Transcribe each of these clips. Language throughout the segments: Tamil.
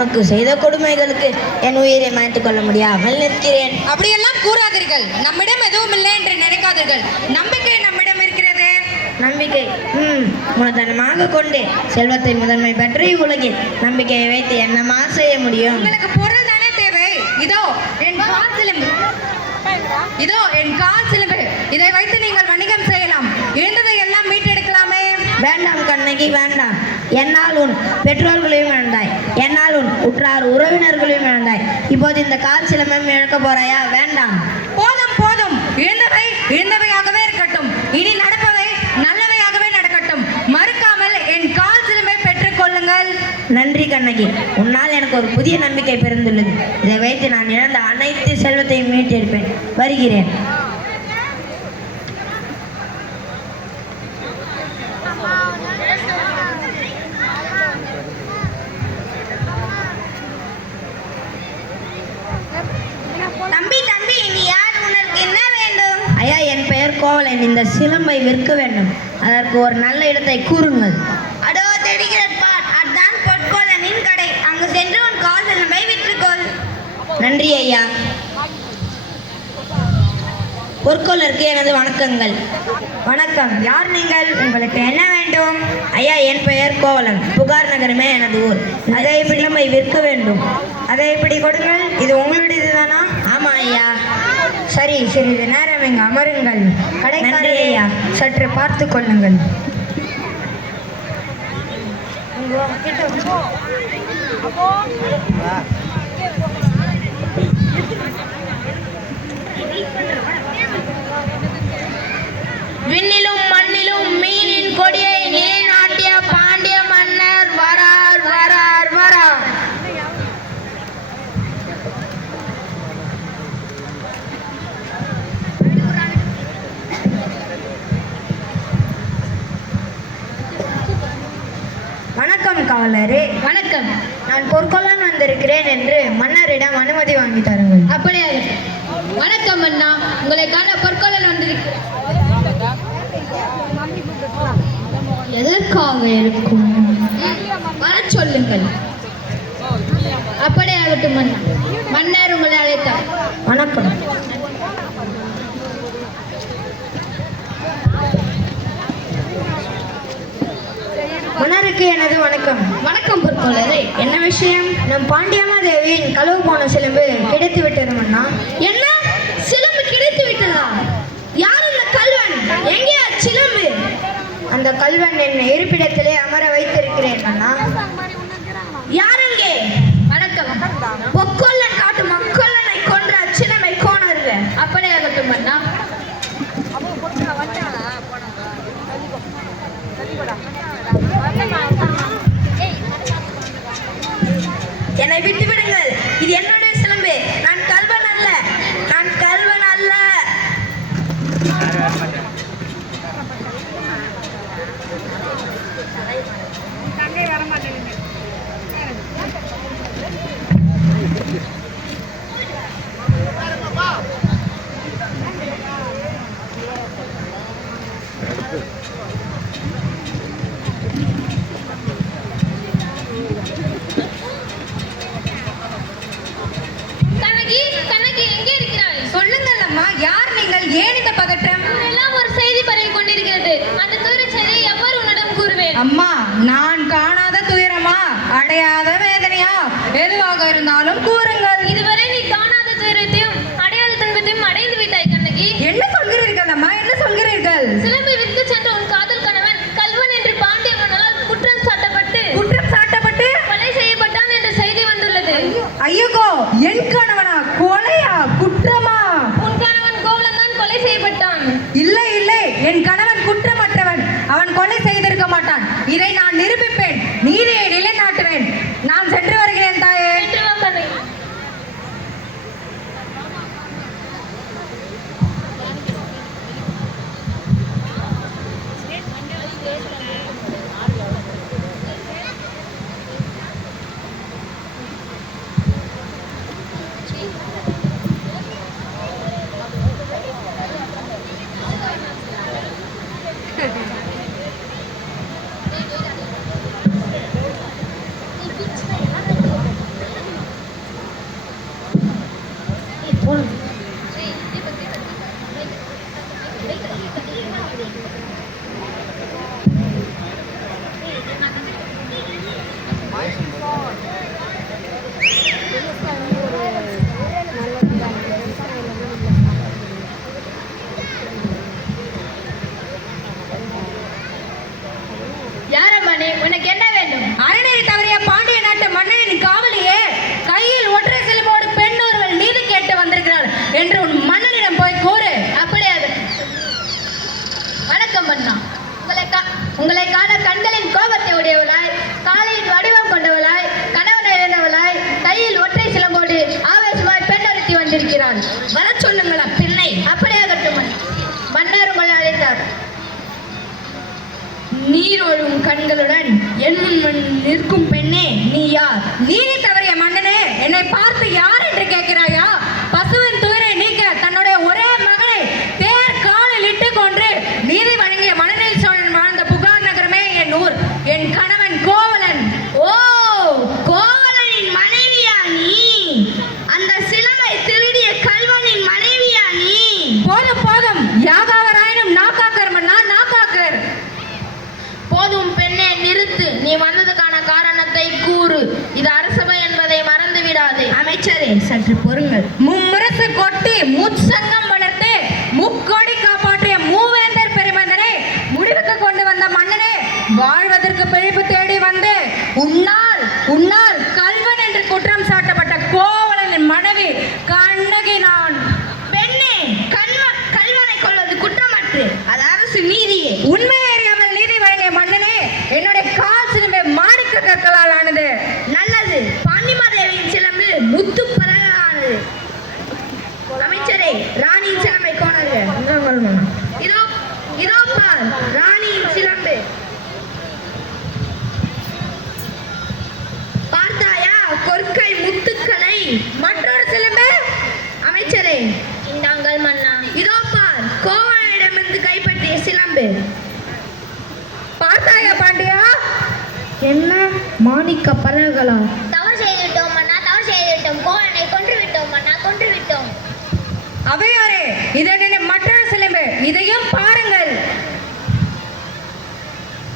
உனக்கு செய்த கொடுமைகளுக்கு என் உயிரை மாய்த்துக் கொள்ள முடியாமல் நிற்கிறேன். அப்படியெல்லாம் கூறாதீர்கள். நம்மிடம் எதுவும் இல்லை என்று நினைக்காதீர்கள். நம்பிக்கை நம்மிடம் இருக்கிறது. நம்பிக்கை மூலதனமாக கொண்டு செல்வத்தை முதன்மை பெற்ற உலகில் நம்பிக்கையை வைத்து என்னமா செய்ய முடியும்? உங்களுக்கு பொருள் தானே தேவை. இதோ என் கால் சிலம்பு, இதோ என் கால் சிலம்பு. இதை வைத்து நீங்கள் வணிகம் செய்யலாம். இருந்ததை எல்லாம் மீட்டெடுக்கலாமே. வேண்டாம் கண்ணகி, வேண்டாம். என்னால் உன் பெற்றோர்களையும் இழந்தாய், என்னால் உன் உற்றார் உறவினர்களையும் இழந்தாய். இப்போது இந்த கால் சிலம்பையும் இழக்க போறாயா? வேண்டாம். போதும் போதும். இருந்தவை இருந்தவையாகவே இருக்கட்டும். இனி நடப்பவை நல்லவையாகவே நடக்கட்டும். மறுக்காமல் என் கால் சிலம்பை பெற்றுக் கொள்ளுங்கள். நன்றி கண்ணகி, உன்னால் எனக்கு ஒரு புதிய நம்பிக்கை பிறந்துள்ளது. இதை வைத்து நான் இழந்த அனைத்து செல்வத்தையும் மீட்டெடுப்பேன். வருகிறேன். தம்பி தம்பி, நீ யார்? உனக்கு என்ன வேண்டும்? ஐயா, என் பெயர் கோவலன். இந்த சிலம்பை விற்க வேண்டும். அதற்கு ஒரு நல்ல இடத்தை கூறுங்கள். அதோ தெரிகிறது பார், அதுதான் பொற்கோலனின் கடை. அங்கு சென்று உன் கால் சிலம்பை விற்றுக்கொள். நன்றி ஐயா. பொற்கொள்ளருக்கு எனது வணக்கங்கள். வணக்கம். யார் நீங்கள்? உங்களுக்கு என்ன வேண்டும்? ஐயா, என் பெயர் கோவலன். புகார் நகரமே எனது ஊர். அதை சிலம்பை விற்க வேண்டும். அதை இப்படி கொடுங்கள். இது உங்களுடையது தானா? ஆமா ஐயா. சரி, சிறிது நேரம் இங்கு அமருங்கள். நன்றி ஐயா. சற்று பார்த்து கொள்ளுங்கள். விண்ணிலும் மண்ணிலும் மீனின் கொடியை நிலைநாட்டிய பாண்டிய மன்னர் வரார் வரார் வரார். வணக்கம் காவலரே. வணக்கம். நான் பொற்கொள்ளன் வந்திருக்கிறேன் என்று மன்னரிடம் அனுமதி வாங்கி தாருங்கள். அப்படியே. வணக்கம் அண்ணா, உங்களை காண பொற்கொள்ளன் வந்திருக்கிறேன். எதற்காக இருக்கும்? வர சொல்லுங்கள். அப்படியே ஆகட்டும் அண்ணா. மன்னர் உங்களை அழைத்தார். வணக்கம். மன்னருக்கு எனது வணக்கம். வணக்கம் பொற்கொள்ளரே. என்ன விஷயம்? நம் பாண்டியமாதேவியின் களவு போன சிலம்பு கிடைத்து விட்டது மன்னா. என்ன? சிலம்பு கிடைத்து விட்டதா? யார் இந்த கல்வன்? எங்கே சிலம்பு? அந்த கல்வன் என் இருப்பிடத்திலே அமர வைத்திருக்கிறேன் மன்னா. யார் அங்கே? வணக்கம். பொற்கொள்ளன் காட்டு மக்கொள்ளனை கொன்ற சிலம்பை கோணருங்க. அப்படியே ஆகட்டும் அண்ணா. என்னை விட்டு விடுங்கள். இது என்னுடைய சிலம்பு. நான் கல்வன் அல்ல. நான் கல்வன் அல்ல. சொல்லுங்கள் அம்மா, யார் நீங்கள்? ஏன் இந்த பதற்றம்? எல்லாம் ஒரு செய்தி பரவி கொண்டிருக்கிறது. அந்த தூர செய்தியை எவ்வாறு உன்னிடம் கூறுவேன்? அம்மா, நான் காணாத துயரமா, அடையாத வேதனையா, எதுவாக இருந்தாலும் கூறுங்கள். இதுவரை நீ காணாத துயரத்தையும் அடையாத துன்பத்தையும் அடைந்து விட்டாய் கண்ணகி. என்ன சொல்கிறீர்கள் அம்மா? என்ன சொல்கிறீர்கள்? சிலம்பை விற்க சென்ற உன் காதல் கணவன் கல்வன் என்று பாண்டிய மன்னரால் குற்றம் சாட்டப்பட்டு கொலை செய்யப்பட்டான் என்ற செய்தி வந்துள்ளது. ஐயோ, என் கணவனா? கொலையா? குற்றமா? உன் கணவன் கோவலன் தான் கொலை செய்யப்பட்டான். இல்லை இல்லை, என் கணவன் குற்றமற்றவன். அவன் கொலை செய்திருக்க மாட்டான். இதை நான் நிரூபிப்பேன். நீதியை நிலைநாட்டுவேன். நான் சென்று வருகிறேன் தாயே. சென்று வா கண்ணகி. வந்திருக்கிறான். வரச் சொல்லுங்கள் அப்பெண்ணை. அப்படியாகட்டும். மன்னர் உங்களை அழைத்தார். நீரொழும் கண்களுடன் என் முன் நிற்கும் பெண்ணே, நீ யார்? நீதி தவறிய மன்னனே, என்னை பார்த்து யார் என்று கேட்கிறாயா? பசுவின் துயரை நீக்க தன்னுடைய ஒரே மகனை தேர் காலில் இட்டு கொன்று நீதி வழங்கிய மனுநீதி சோழன் வாழ்ந்த புகார் நகரமே என் ஊர். என் கணவன் கோவலன். ஓ, கோவலனின் மனைவியா நீ? அந்த சிலம்பை திருடிய கல்வனின் மனைவியா நீ? போதும் போதும், யாகாவராயினும் நாக்காக்கர் மன்னா, நாக்காக்கர். போதும் பெண்ணே, நிறுத்து. நீ வந்ததுக்கான காரணத்தை கூறு. இது அரசபை என்பதை மறந்து விடாதே. அமைச்சரே, சற்று பொறுங்கள். மும்முரசு கொட்டி முச்சங்கம் வளர்த்து முக்கோடி காப்பாற்றிய மூவேந்தர் பெருமந்தனை முடிவுக்கு கொண்டு வந்த மன்னனே, வாழ்வதற்கு பிழைப்பு தேடி வந்து உன்னால் கல்வன் என்று குற்றம் சாட்டப்பட்ட கோவலனின் மனைவி கண்ணகி நான். பெண்ணே, கல்வனை கொள்வது குற்றமற்று, அது அரசு நீதியே. உண்மையை அறியாமல் நீதி வழங்கிய மன்னனே, என்னுடைய கால் சிலம்பை மாணிக்க கற்களால் ஆனது. நல்லது. பாண்டிமாதேவியின் சிலம்பு முத்து பரலானது. அமைச்சரே, ராணியின் சிலம்பை கோணர்கள். இதோ இதோ பார், ராணியின் சிலம்பு. பார்த்தாயா கொற்கை முத்துக்களை? மற்றொரு சிலம்பு. அமைச்சரே, இந்தாங்கள் மன்னா. இதோ பார், கோவலனிடமிருந்து கைப்பற்றிய சிலம்பு. பார்த்தாயா பாண்டியா? என்ன மாணிக்க பறவைகளா? தவறு செய்து விட்டோம் மன்னா, தவறு செய்து விட்டோம். கோவலனை கொன்று விட்டோம் மன்னா, கொன்று விட்டோம். அவையாரே, இதனை மற்றொரு சிலம்பு. இதையும் பாருங்கள்.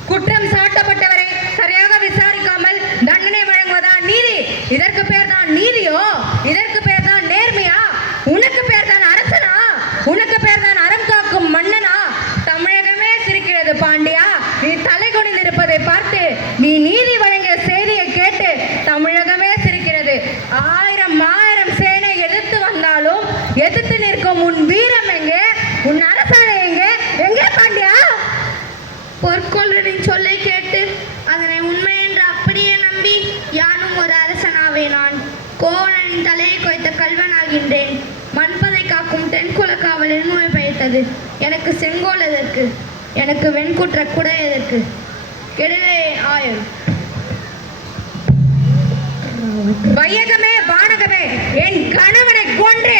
குற்றம் சாட்டப்பட்டவரை சரியாக விசாரிக்காமல் தண்டனை வழங்குவதா நீதி? இதற்கு பேர் தான் நீதியோ? இதற்கு பேர் தான் நேர்மையா? உனக்கு பேர் தான் அரசனா? உனக்கு பேர் தான் அறம் காக்கும் மன்னனா? தமிழகமே சிரிக்கிறது பாண்டியா. நீ தலை குனிந்திருப்பதை பார்த்து, நீ நீதி வழங்கிய செய்தியை கேட்டு தமிழகமே சிரிக்கிறது. ஆயிரம் சேனை எதிர்த்து வந்தாலும் எதிர்த்து நிற்கும் உன் வீரம் எங்கே? உன் அரசாணை எங்கே? எங்கே பாண்டியா? பொற்கொள்ளரின் சொல்லை கேட்டு அதனை உண்மை என்று அப்படியே நம்பி யானும் ஒரு அரசனாவே. நான் கோவலனின் தலையை கொய்த்த கல்வனாகின்றேன். மண்பதை காக்கும் தென்குல காவலின் நோய் பயத்தது. எனக்கு செங்கோல் எதற்கு? எனக்கு வெண்குற்ற குடை எதற்கு? கெடுதே ஆயுள். வையகமே வானகமே, என் கணவனை கொன்று